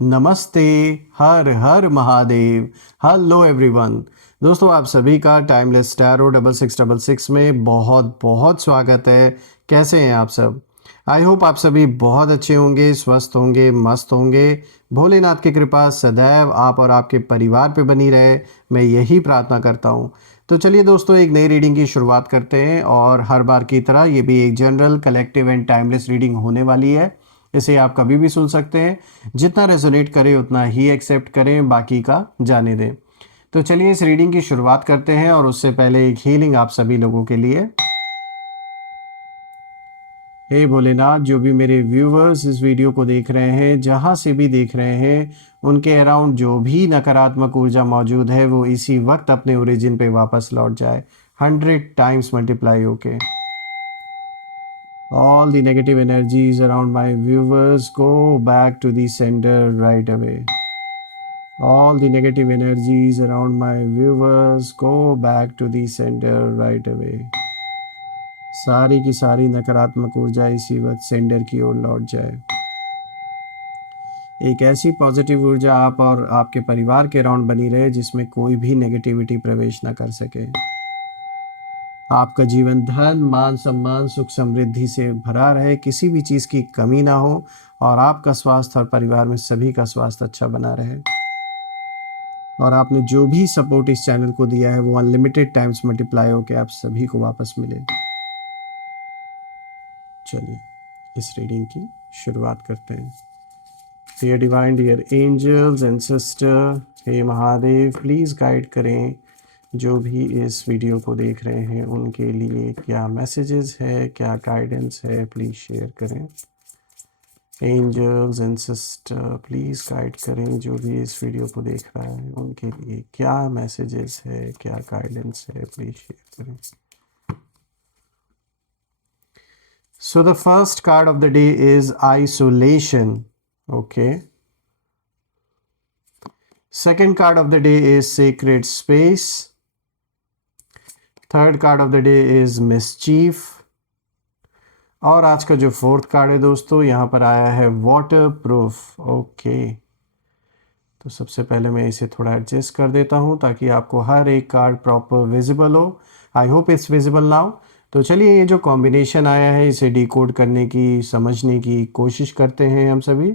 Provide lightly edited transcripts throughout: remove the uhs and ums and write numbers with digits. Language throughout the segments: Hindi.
नमस्ते। हर हर महादेव। Hello everyone. दोस्तों आप सभी का टाइमलेस टैरो 6666 में बहुत बहुत स्वागत है। कैसे हैं आप सब? आई होप आप सभी बहुत अच्छे होंगे, स्वस्थ होंगे, मस्त होंगे। भोलेनाथ की कृपा सदैव आप और आपके परिवार पे बनी रहे, मैं यही प्रार्थना करता हूँ। तो चलिए दोस्तों, एक नई रीडिंग की शुरुआत करते हैं और हर बार की तरह ये भी एक general, collective and timeless reading होने वाली है। इसे आप कभी भी सुन सकते हैं। जितना रेजोनेट करे उतना ही एक्सेप्ट करें, बाकी का जाने दें। तो चलिए इस रीडिंग की शुरुआत करते हैं और उससे पहले एक हीलिंग आप सभी लोगों के लिए। हे भोलेनाथ, जो भी मेरे व्यूवर्स इस वीडियो को देख रहे हैं, जहाँ से भी देख रहे हैं, उनके अराउंड जो भी नकारात्मक ऊर्जा मौजूद है वो इसी वक्त अपने ओरिजिन पे वापस लौट जाए, 100 टाइम्स मल्टीप्लाई होके। All the negative energies around my viewers go back to the sender right away. All the negative energies around my viewers go back to the sender right away. सारी की सारी नकारात्मक ऊर्जा इसी वक्त सेंडर की ओर लौट जाए। एक ऐसी पॉजिटिव ऊर्जा आप और आपके परिवार के अराउंड बनी रहे जिसमें कोई भी नेगेटिविटी प्रवेश न कर सके। आपका जीवन धन, मान, सम्मान, सुख, समृद्धि से भरा रहे, किसी भी चीज़ की कमी ना हो और आपका स्वास्थ्य और परिवार में सभी का स्वास्थ्य अच्छा बना रहे। और आपने जो भी सपोर्ट इस चैनल को दिया है वो अनलिमिटेड टाइम्स मल्टीप्लाई होकर आप सभी को वापस मिले। चलिए इस रीडिंग की शुरुआत करते हैं। Dear divine, dear angels and sister, हे महादेव, प्लीज़ गाइड करें जो भी इस वीडियो को देख रहे हैं उनके लिए क्या मैसेजेस है, क्या गाइडेंस है, प्लीज़ शेयर करें। Angels and sister, please guide करें जो भी इस वीडियो को देख रहा है उनके लिए क्या मैसेजेस है, क्या गाइडेंस है, प्लीज़ शेयर करें। So the first card of the day is isolation. Okay. Second card of the day is sacred space. Third card of the day is mischief. और आज का जो फोर्थ कार्ड है दोस्तों, यहाँ पर आया है वाटर प्रूफ। ओके, तो सबसे पहले मैं इसे थोड़ा एडजस्ट कर देता हूँ ताकि आपको हर एक कार्ड प्रॉपर विजिबल हो। I hope it's visible now. तो चलिए ये जो कॉम्बिनेशन आया है इसे डिकोड करने की, समझने की कोशिश करते हैं हम सभी।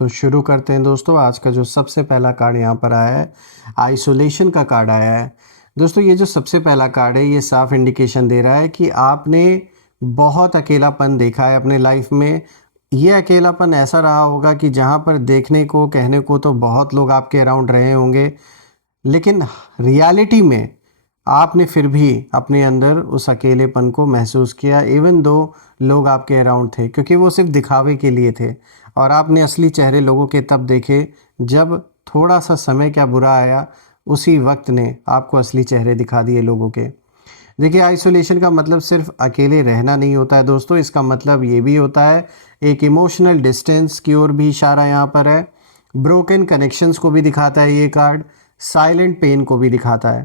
तो शुरू करते हैं दोस्तों। आज का जो सबसे पहला कार्ड यहाँ पर आया है, आइसोलेशन का कार्ड आया है। दोस्तों ये जो सबसे पहला कार्ड है ये साफ इंडिकेशन दे रहा है कि आपने बहुत अकेलापन देखा है अपने लाइफ में। ये अकेलापन ऐसा रहा होगा कि जहाँ पर देखने को, कहने को तो बहुत लोग आपके अराउंड रहे होंगे, लेकिन रियलिटी में आपने फिर भी अपने अंदर उस अकेलेपन को महसूस किया, इवन दो लोग आपके अराउंड थे, क्योंकि वो सिर्फ दिखावे के लिए थे। और आपने असली चेहरे लोगों के तब देखे जब थोड़ा सा समय क्या बुरा आया, उसी वक्त ने आपको असली चेहरे दिखा दिए लोगों के। देखिए, आइसोलेशन का मतलब सिर्फ अकेले रहना नहीं होता है दोस्तों, इसका मतलब ये भी होता है एक इमोशनल डिस्टेंस की ओर भी इशारा यहाँ पर है। ब्रोकन कनेक्शंस को भी दिखाता है ये कार्ड, साइलेंट पेन को भी दिखाता है।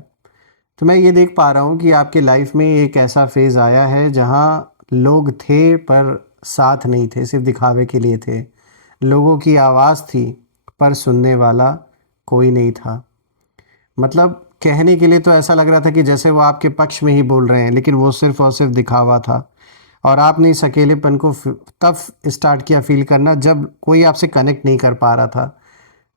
तो मैं ये देख पा रहा हूँ कि आपके लाइफ में एक ऐसा फेज़ आया है जहाँ लोग थे पर साथ नहीं थे, सिर्फ दिखावे के लिए थे। लोगों की आवाज़ थी पर सुनने वाला कोई नहीं था। मतलब कहने के लिए तो ऐसा लग रहा था कि जैसे वो आपके पक्ष में ही बोल रहे हैं, लेकिन वो सिर्फ और सिर्फ दिखावा था। और आपने इस अकेलेपन को तब स्टार्ट किया फील करना जब कोई आपसे कनेक्ट नहीं कर पा रहा था।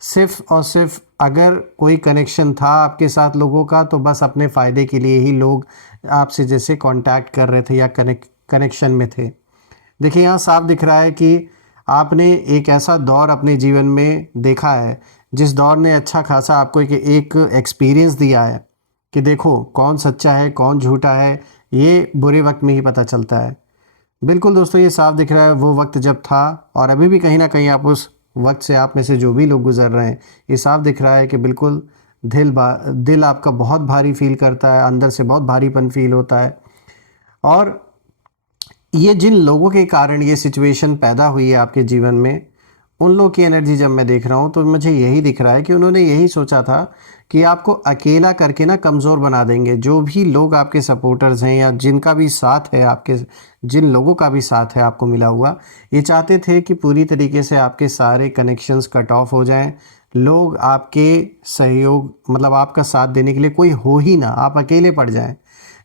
सिर्फ और सिर्फ अगर कोई कनेक्शन था आपके साथ लोगों का तो बस अपने फ़ायदे के लिए ही लोग आपसे जैसे कांटेक्ट कर रहे थे या कनेक्शन में थे। देखिए यहाँ साफ दिख रहा है कि आपने एक ऐसा दौर अपने जीवन में देखा है जिस दौर ने अच्छा खासा आपको एक एक्सपीरियंस दिया है कि देखो कौन सच्चा है कौन झूठा है, ये बुरे वक्त में ही पता चलता है। बिल्कुल दोस्तों, ये साफ दिख रहा है वो वक्त जब था और अभी भी कहीं ना कहीं आप उस वक्त से, आप में से जो भी लोग गुजर रहे हैं, ये साफ दिख रहा है कि बिल्कुल दिल आपका बहुत भारी फील करता है, अंदर से बहुत भारीपन फील होता है। और ये जिन लोगों के कारण ये सिचुएशन पैदा हुई है आपके जीवन में, उन लोग की एनर्जी जब मैं देख रहा हूँ तो मुझे यही दिख रहा है कि उन्होंने यही सोचा था कि आपको अकेला करके ना कमज़ोर बना देंगे। जो भी लोग आपके सपोर्टर्स हैं या जिनका भी साथ है आपके, जिन लोगों का भी साथ है आपको मिला हुआ, ये चाहते थे कि पूरी तरीके से आपके सारे कनेक्शंस कट ऑफ हो जाएं। लोग आपके सहयोग मतलब आपका साथ देने के लिए कोई हो ही ना, आप अकेले पड़ जाएं।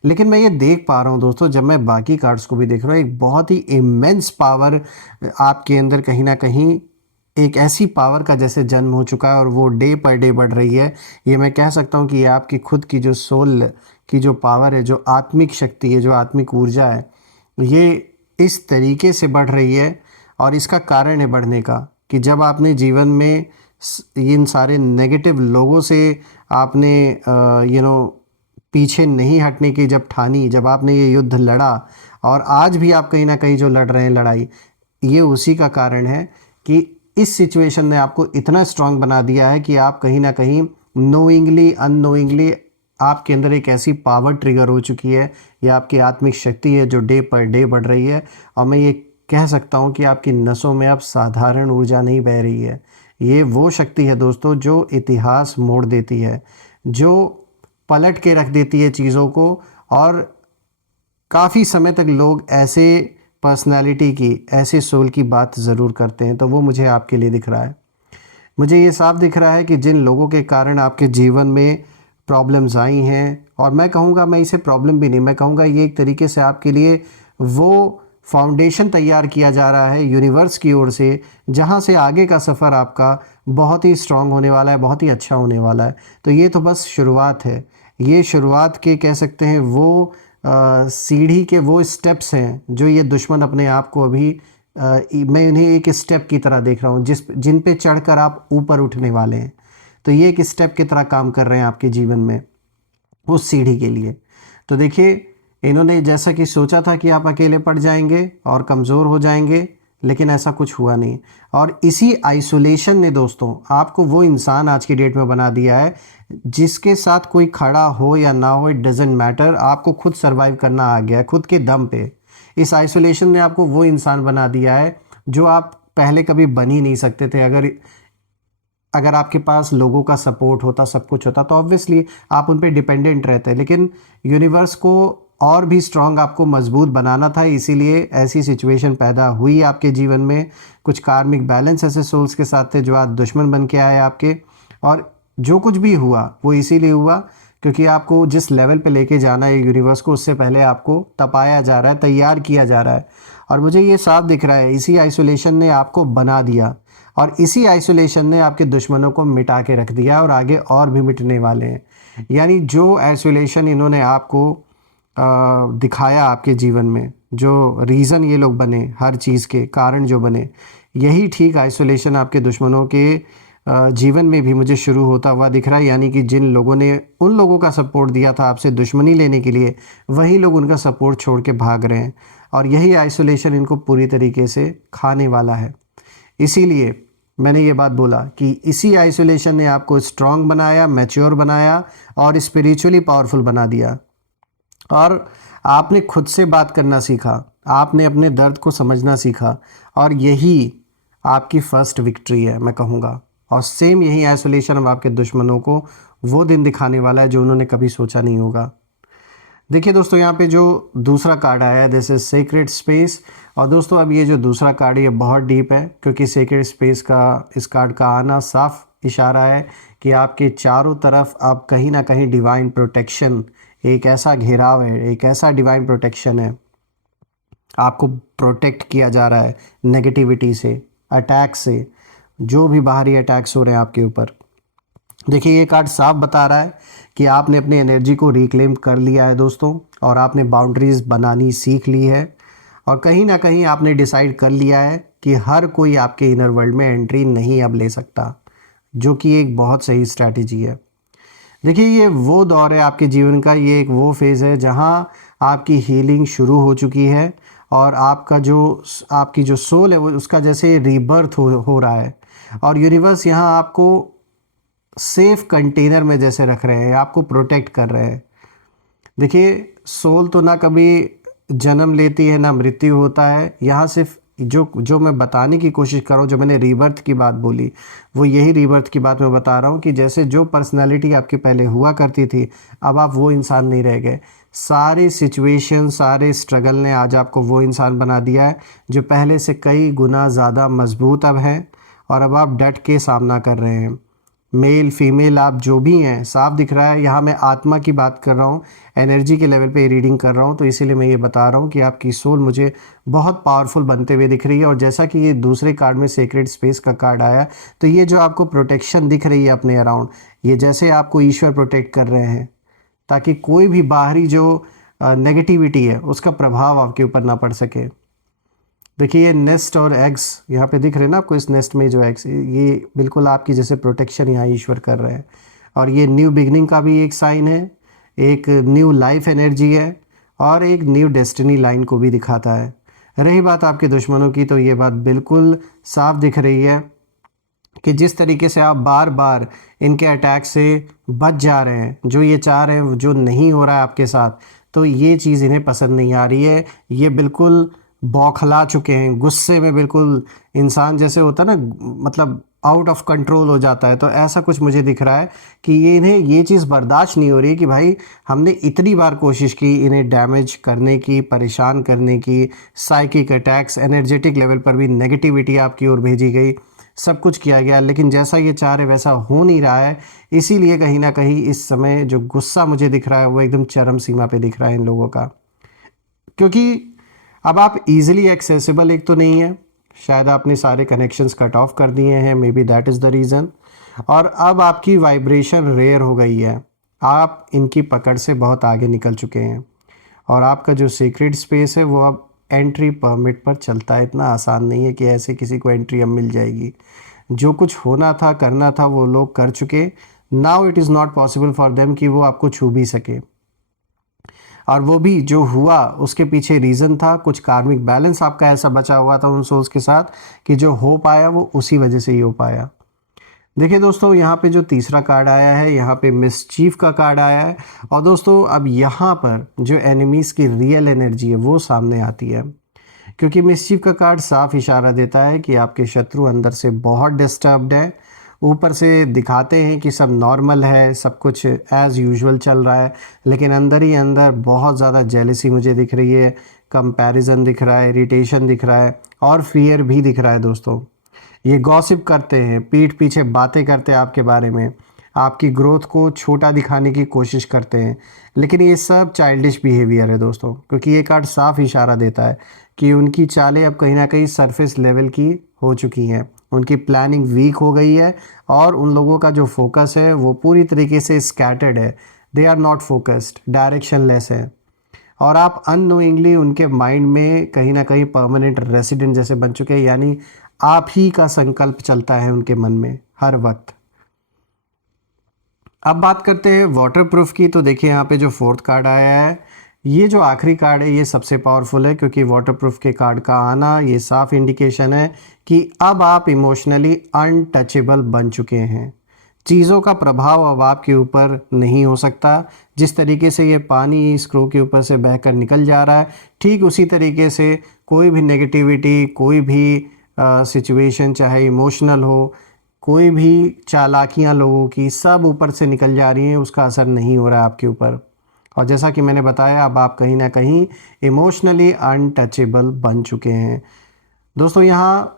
लेकिन मैं ये देख पा रहा हूँ दोस्तों, जब मैं बाकी कार्ड्स को भी देख रहा हूँ, एक बहुत ही इमेंस पावर आपके अंदर कहीं ना कहीं, एक ऐसी पावर का जैसे जन्म हो चुका है और वो डे पर डे बढ़ रही है। ये मैं कह सकता हूँ कि ये आपकी खुद की जो सोल की जो पावर है, जो आत्मिक शक्ति है, जो आत्मिक ऊर्जा है, ये इस तरीके से बढ़ रही है। और इसका कारण है बढ़ने का कि जब आपने जीवन में इन सारे नेगेटिव लोगों से आपने पीछे नहीं हटने की जब ठानी, जब आपने ये युद्ध लड़ा, और आज भी आप कहीं ना कहीं जो लड़ रहे हैं लड़ाई, ये उसी का कारण है कि इस सिचुएशन ने आपको इतना स्ट्रांग बना दिया है कि आप कहीं ना कहीं नोइंगली अननोइंगली आपके अंदर एक ऐसी पावर ट्रिगर हो चुकी है। ये आपकी आत्मिक शक्ति है जो डे पर डे बढ़ रही है। और मैं ये कह सकता हूँ कि आपकी नसों में अब साधारण ऊर्जा नहीं बह रही है। ये वो शक्ति है दोस्तों जो इतिहास मोड़ देती है, जो पलट के रख देती है चीज़ों को। और काफ़ी समय तक लोग ऐसे पर्सनालिटी की, ऐसे सोल की बात ज़रूर करते हैं, तो वो मुझे आपके लिए दिख रहा है। मुझे ये साफ दिख रहा है कि जिन लोगों के कारण आपके जीवन में प्रॉब्लम्स आई हैं, और मैं कहूँगा, मैं इसे प्रॉब्लम भी नहीं, मैं कहूँगा ये एक तरीके से आपके लिए वो फाउंडेशन तैयार किया जा रहा है यूनिवर्स की ओर से, जहाँ से आगे का सफ़र आपका बहुत ही स्ट्रांग होने वाला है, बहुत ही अच्छा होने वाला है। तो ये तो बस शुरुआत है। ये शुरुआत के कह सकते हैं वो सीढ़ी के वो स्टेप्स हैं जो ये दुश्मन अपने आप को अभी मैं इन्हें एक स्टेप की तरह देख रहा हूँ जिन पे चढ़कर आप ऊपर उठने वाले हैं। तो ये एक स्टेप की तरह काम कर रहे हैं आपके जीवन में उस सीढ़ी के लिए। तो देखिए, इन्होंने जैसा कि सोचा था कि आप अकेले पड़ जाएंगे और कमज़ोर हो जाएंगे, लेकिन ऐसा कुछ हुआ नहीं। और इसी आइसोलेशन ने दोस्तों आपको वो इंसान आज की डेट में बना दिया है जिसके साथ कोई खड़ा हो या ना हो, इट डजेंट मैटर, आपको खुद सरवाइव करना आ गया है खुद के दम पे। इस आइसोलेशन ने आपको वो इंसान बना दिया है जो आप पहले कभी बन ही नहीं सकते थे। अगर अगर आपके पास लोगों का सपोर्ट होता, सब कुछ होता, तो ऑब्वियसली आप उन पे डिपेंडेंट रहते। लेकिन यूनिवर्स को और भी स्ट्रांग आपको मजबूत बनाना था, इसीलिए ऐसी सिचुएशन पैदा हुई आपके जीवन में। कुछ कार्मिक बैलेंस ऐसे सोल्स के साथ थे जो आज दुश्मन बन के आए आपके। और जो कुछ भी हुआ वो इसीलिए हुआ क्योंकि आपको जिस लेवल पे लेके जाना है यूनिवर्स को, उससे पहले आपको तपाया जा रहा है, तैयार किया जा रहा है। और मुझे ये साफ दिख रहा है, इसी आइसोलेशन ने आपको बना दिया और इसी आइसोलेशन ने आपके दुश्मनों को मिटा के रख दिया और आगे और भी मिटने वाले हैं। यानी जो आइसोलेशन इन्होंने आपको दिखाया आपके जीवन में, जो रीज़न ये लोग बने, हर चीज़ के कारण जो बने, यही ठीक आइसोलेशन आपके दुश्मनों के जीवन में भी मुझे शुरू होता हुआ दिख रहा है। यानी कि जिन लोगों ने उन लोगों का सपोर्ट दिया था आपसे दुश्मनी लेने के लिए, वही लोग उनका सपोर्ट छोड़ के भाग रहे हैं और यही आइसोलेशन इनको पूरी तरीके से खाने वाला है। इसीलिए मैंने ये बात बोला कि इसी आइसोलेशन ने आपको स्ट्रांग बनाया, मैच्योर बनाया और स्पिरिचुअली पावरफुल बना दिया। और आपने खुद से बात करना सीखा, आपने अपने दर्द को समझना सीखा और यही आपकी फर्स्ट विक्ट्री है मैं कहूँगा। और सेम यही आइसोलेशन अब आपके दुश्मनों को वो दिन दिखाने वाला है जो उन्होंने कभी सोचा नहीं होगा। देखिए दोस्तों, यहाँ पे जो दूसरा कार्ड आया है, दिस इज सीक्रेट स्पेस। और दोस्तों अब ये जो दूसरा कार्ड है ये बहुत डीप है, क्योंकि सीक्रेट स्पेस का इस कार्ड का आना साफ इशारा है कि आपके चारों तरफ अब कहीं ना कहीं डिवाइन प्रोटेक्शन, एक ऐसा घेराव है, एक ऐसा डिवाइन प्रोटेक्शन है, आपको प्रोटेक्ट किया जा रहा है नेगेटिविटी से, अटैक से, जो भी बाहरी अटैक्स हो रहे हैं आपके ऊपर। देखिए ये कार्ड साफ बता रहा है कि आपने अपनी एनर्जी को रिक्लेम कर लिया है दोस्तों, और आपने बाउंड्रीज बनानी सीख ली है और कहीं ना कहीं आपने डिसाइड कर लिया है कि हर कोई आपके इनर वर्ल्ड में एंट्री नहीं अब ले सकता, जो कि एक बहुत सही स्ट्रैटेजी है। देखिए ये वो दौर है आपके जीवन का, ये एक वो फेज़ है जहाँ आपकी हीलिंग शुरू हो चुकी है और आपकी जो सोल है वो उसका जैसे रीबर्थ हो रहा है। और यूनिवर्स यहाँ आपको सेफ कंटेनर में जैसे रख रहे हैं, आपको प्रोटेक्ट कर रहे हैं। देखिए सोल तो ना कभी जन्म लेती है ना मृत्यु होता है, यहाँ सिर्फ जो जो मैं बताने की कोशिश कर रहा हूँ, जो मैंने रीबर्थ की बात बोली, वो यही रीबर्थ की बात मैं बता रहा हूँ कि जैसे जो पर्सनालिटी आपके पहले हुआ करती थी, अब आप वो इंसान नहीं रह गए। सारी सिचुएशन, सारे स्ट्रगल ने आज आपको वो इंसान बना दिया है जो पहले से कई गुना ज़्यादा मजबूत अब है, और अब आप डट के सामना कर रहे हैं। मेल फीमेल आप जो भी हैं, साफ दिख रहा है। यहाँ मैं आत्मा की बात कर रहा हूँ, एनर्जी के लेवल पे रीडिंग कर रहा हूँ, तो इसीलिए मैं ये बता रहा हूँ कि आपकी सोल मुझे बहुत पावरफुल बनते हुए दिख रही है। और जैसा कि ये दूसरे कार्ड में सेक्रेड स्पेस का कार्ड आया, तो ये जो आपको प्रोटेक्शन दिख रही है अपने अराउंड, ये जैसे आपको ईश्वर प्रोटेक्ट कर रहे हैं, ताकि कोई भी बाहरी जो नेगेटिविटी है उसका प्रभाव आपके ऊपर ना पड़ सके। देखिए ये नेस्ट और एग्स यहाँ पे दिख रहे हैं ना आपको, इस नेस्ट में जो एग्स, ये बिल्कुल आपकी जैसे प्रोटेक्शन यहाँ ईश्वर कर रहे हैं। और ये न्यू बिगनिंग का भी एक साइन है, एक न्यू लाइफ एनर्जी है, और एक न्यू डेस्टिनी लाइन को भी दिखाता है। रही बात आपके दुश्मनों की, तो ये बात बिल्कुल साफ दिख रही है कि जिस तरीके से आप बार बार इनके अटैक से बच जा रहे हैं, जो ये चाह रहे हैं जो नहीं हो रहा है आपके साथ, तो ये चीज़ इन्हें पसंद नहीं आ रही है। ये बिल्कुल बौखला चुके हैं, गुस्से में, बिल्कुल इंसान जैसे होता है ना, मतलब आउट ऑफ कंट्रोल हो जाता है। तो ऐसा कुछ मुझे दिख रहा है कि ये इन्हें ये चीज़ बर्दाश्त नहीं हो रही कि भाई हमने इतनी बार कोशिश की इन्हें डैमेज करने की, परेशान करने की, साइकिक अटैक्स, एनर्जेटिक लेवल पर भी नेगेटिविटी आपकी ओर भेजी गई, सब कुछ किया गया, लेकिन जैसा ये चाह रहे वैसा हो नहीं रहा है। इसीलिए कहीं ना कहीं इस समय जो गुस्सा मुझे दिख रहा है वो एकदम चरम सीमा पे दिख रहा है इन लोगों का, क्योंकि अब आप इजीली एक्सेसिबल एक तो नहीं है, शायद आपने सारे कनेक्शंस कट ऑफ कर दिए हैं, may be that is the reason. और अब आपकी वाइब्रेशन रेयर हो गई है, आप इनकी पकड़ से बहुत आगे निकल चुके हैं, और आपका जो सीक्रेट स्पेस है वो अब एंट्री परमिट पर चलता है। इतना आसान नहीं है कि ऐसे किसी को एंट्री अब मिल जाएगी। जो कुछ होना था, करना था, वो लोग कर चुके। Now it is not possible for them कि वो आपको छू भी सके, और वो भी जो हुआ उसके पीछे रीज़न था, कुछ कार्मिक बैलेंस आपका ऐसा बचा हुआ था उन सोल्स के साथ कि जो हो पाया वो उसी वजह से ही हो पाया। देखिए दोस्तों, यहाँ पे जो तीसरा कार्ड आया है, यहाँ पे मिसचीफ का कार्ड आया है। और दोस्तों अब यहाँ पर जो एनिमीज़ की रियल एनर्जी है वो सामने आती है, क्योंकि मिसचीफ का कार्ड साफ इशारा देता है कि आपके शत्रु अंदर से बहुत डिस्टर्ब्ड है। ऊपर से दिखाते हैं कि सब नॉर्मल है, सब कुछ एज़ यूजुअल चल रहा है, लेकिन अंदर ही अंदर बहुत ज़्यादा जेलसी मुझे दिख रही है, कंपैरिजन दिख रहा है, इरिटेशन दिख रहा है, और फियर भी दिख रहा है। दोस्तों ये गॉसिप करते हैं, पीठ पीछे बातें करते हैं आपके बारे में, आपकी ग्रोथ को छोटा दिखाने की कोशिश करते हैं, लेकिन ये सब चाइल्डिश बिहेवियर है दोस्तों, क्योंकि ये कार्ड साफ इशारा देता है कि उनकी चालें अब कहीं ना कहीं सरफेस लेवल की हो चुकी हैं, उनकी प्लानिंग वीक हो गई है, और उन लोगों का जो फोकस है वो पूरी तरीके से स्कैटर्ड है। They are not focused, directionless है, और आप अननोइंगली उनके माइंड में कहीं ना कहीं परमानेंट रेसिडेंट जैसे बन चुके हैं, यानी आप ही का संकल्प चलता है उनके मन में हर वक्त। अब बात करते हैं वाटर प्रूफ की। तो देखिए यहाँ पे जो फोर्थ कार्ड आया है, ये जो आखिरी कार्ड है ये सबसे पावरफुल है, क्योंकि वाटर प्रूफ के कार्ड का आना ये साफ इंडिकेशन है कि अब आप इमोशनली अनटचेबल बन चुके हैं। चीज़ों का प्रभाव अब आपके ऊपर नहीं हो सकता। जिस तरीके से ये पानी स्क्रू के ऊपर से बहकर निकल जा रहा है, ठीक उसी तरीके से कोई भी नेगेटिविटी, कोई भी सिचुएशन, चाहे इमोशनल हो, कोई भी चालाकियां लोगों की, सब ऊपर से निकल जा रही हैं, उसका असर नहीं हो रहा है आपके ऊपर। और जैसा कि मैंने बताया, अब आप कहीं ना कहीं इमोशनली अनटचेबल बन चुके हैं। दोस्तों यहाँ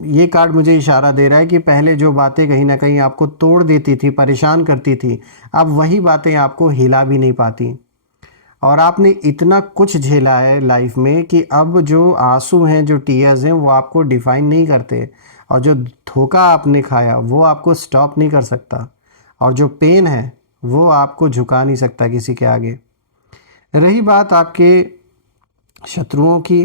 ये कार्ड मुझे इशारा दे रहा है कि पहले जो बातें कहीं ना कहीं आपको तोड़ देती थी, परेशान करती थी, अब वही बातें आपको हिला भी नहीं पाती। और आपने इतना कुछ झेला है लाइफ में कि अब जो आंसू हैं, जो टीयर्स हैं, वो आपको डिफाइन नहीं करते, और जो धोखा आपने खाया वो आपको स्टॉप नहीं कर सकता, और जो पेन है वो आपको झुका नहीं सकता किसी के आगे। रही बात आपके शत्रुओं की,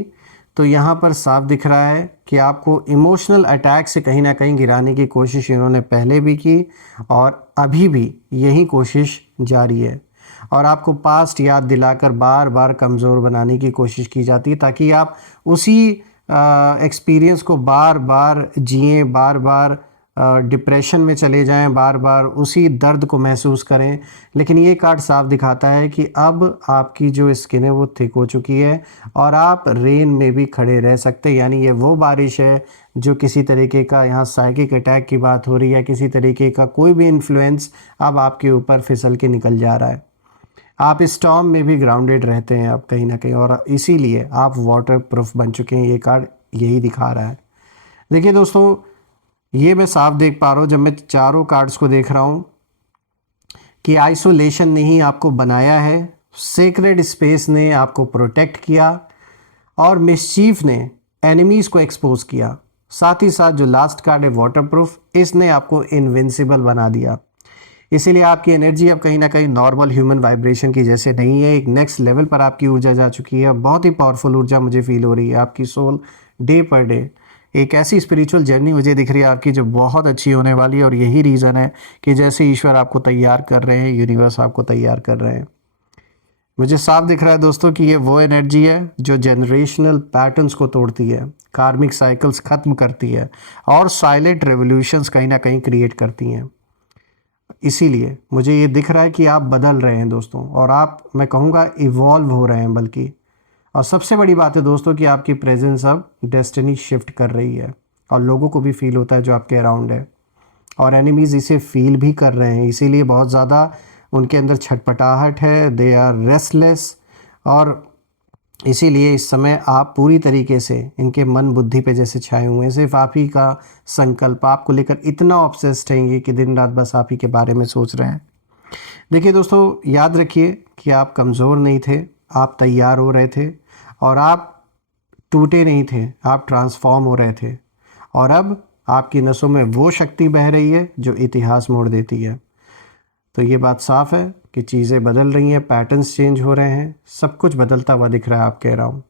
तो यहाँ पर साफ दिख रहा है कि आपको इमोशनल अटैक से कहीं ना कहीं गिराने की कोशिश इन्होंने पहले भी की, और अभी भी यही कोशिश जारी है, और आपको पास्ट याद दिलाकर बार बार कमज़ोर बनाने की कोशिश की जाती है, ताकि आप उसी एक्सपीरियंस को बार बार जिएं, बार बार डिप्रेशन में चले जाएं, बार बार उसी दर्द को महसूस करें। लेकिन ये कार्ड साफ दिखाता है कि अब आपकी जो स्किन है वो थिक हो चुकी है और आप रेन में भी खड़े रह सकते हैं। यानी ये वो बारिश है जो किसी तरीके का, यहाँ साइकिक अटैक की बात हो रही है, किसी तरीके का कोई भी इन्फ्लुएंस अब आपके ऊपर फिसल के निकल जा रहा है। आप स्टॉर्म में भी ग्राउंडेड रहते हैं अब कहीं ना कहीं, और इसीलिए आप वाटर प्रूफ बन चुके हैं। ये कार्ड यही दिखा रहा है। देखिए दोस्तों, ये मैं साफ देख पा रहा हूँ जब मैं चारों कार्ड्स को देख रहा हूँ कि आइसोलेशन ने ही आपको बनाया है, सेक्रेड स्पेस ने आपको प्रोटेक्ट किया और मिसचीफ ने एनिमीज़ को एक्सपोज किया। साथ ही साथ जो लास्ट कार्ड है वाटर प्रूफ, इसने आपको इनविंसिबल बना दिया। इसीलिए आपकी एनर्जी अब कहीं ना कहीं नॉर्मल ह्यूमन वाइब्रेशन की जैसे नहीं है, एक नेक्स्ट लेवल पर आपकी ऊर्जा जा चुकी है। बहुत ही पावरफुल ऊर्जा मुझे फील हो रही है। आपकी सोल डे पर डे एक ऐसी स्पिरिचुअल जर्नी मुझे दिख रही है आपकी जो बहुत अच्छी होने वाली है। और यही रीज़न है कि जैसे ईश्वर आपको तैयार कर रहे हैं, यूनिवर्स आपको तैयार कर रहे हैं। मुझे साफ दिख रहा है दोस्तों कि ये वो एनर्जी है जो जनरेशनल पैटर्न्स को तोड़ती है, कार्मिक साइकिल्स ख़त्म करती है और साइलेंट रेवोल्यूशंस कहीं ना कहीं क्रिएट करती हैं। इसीलिए मुझे ये दिख रहा है कि आप बदल रहे हैं दोस्तों, और आप, मैं कहूँगा, इवॉल्व हो रहे हैं बल्कि। और सबसे बड़ी बात है दोस्तों कि आपकी प्रेजेंस अब डेस्टिनी शिफ्ट कर रही है और लोगों को भी फील होता है जो आपके अराउंड है, और एनिमीज़ इसे फील भी कर रहे हैं। इसीलिए बहुत ज़्यादा उनके अंदर छटपटाहट है, दे आर रेस्टलेस, और इसीलिए इस समय आप पूरी तरीके से इनके मन बुद्धि पे जैसे छाए हुए हैं। सिर्फ आप ही का संकल्प आपको लेकर इतना ऑब्सेस्ड हैं ये कि दिन रात बस आप ही के बारे में सोच रहे हैं। देखिए दोस्तों, याद रखिए कि आप कमज़ोर नहीं थे, आप तैयार हो रहे थे, और आप टूटे नहीं थे, आप ट्रांसफॉर्म हो रहे थे। और अब आपकी नसों में वो शक्ति बह रही है जो इतिहास मोड़ देती है। तो ये बात साफ है कि चीज़ें बदल रही हैं, पैटर्न्स चेंज हो रहे हैं, सब कुछ बदलता हुआ दिख रहा है, आप कह रहा हूँ।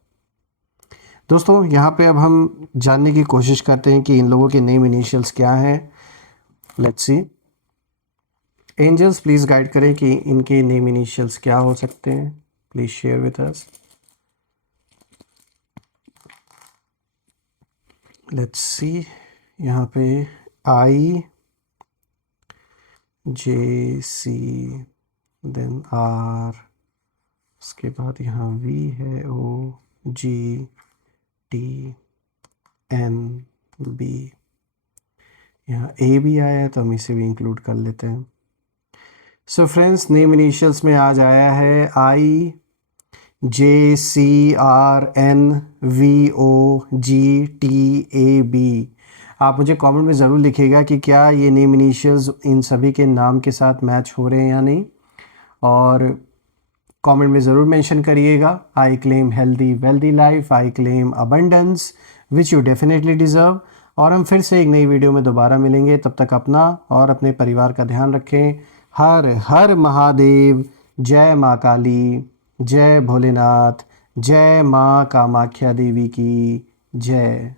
दोस्तों, यहाँ पे अब हम जानने की कोशिश करते हैं कि इन लोगों के नेम इनिशियल्स क्या हैं। Let's see. Angels please guide करें कि इनके नेम इनिशियल्स क्या हो सकते हैं। Please share with us. Let's see. यहाँ पे आई, जे, सी, देन आर, उसके बाद यहाँ वी है, ओ, जी, टी, एन, बी, यहाँ ए भी आया है तो हम इसे भी इंक्लूड कर लेते हैं। सो फ्रेंड्स, नेम इनिशियल्स में आज आया है I, J, C, R, N, V, O, G, T, A, B. आप मुझे कमेंट में ज़रूर लिखिएगा कि क्या ये नेम इनिशियल्स इन सभी के नाम के साथ मैच हो रहे हैं या नहीं, और कमेंट में ज़रूर मेंशन करिएगा। I claim healthy wealthy life, I claim abundance which you definitely deserve. और हम फिर से एक नई वीडियो में दोबारा मिलेंगे। तब तक अपना और अपने परिवार का ध्यान रखें। हर हर महादेव। जय माँ काली, जय भोलेनाथ, जय माँ कामाख्या देवी की जय।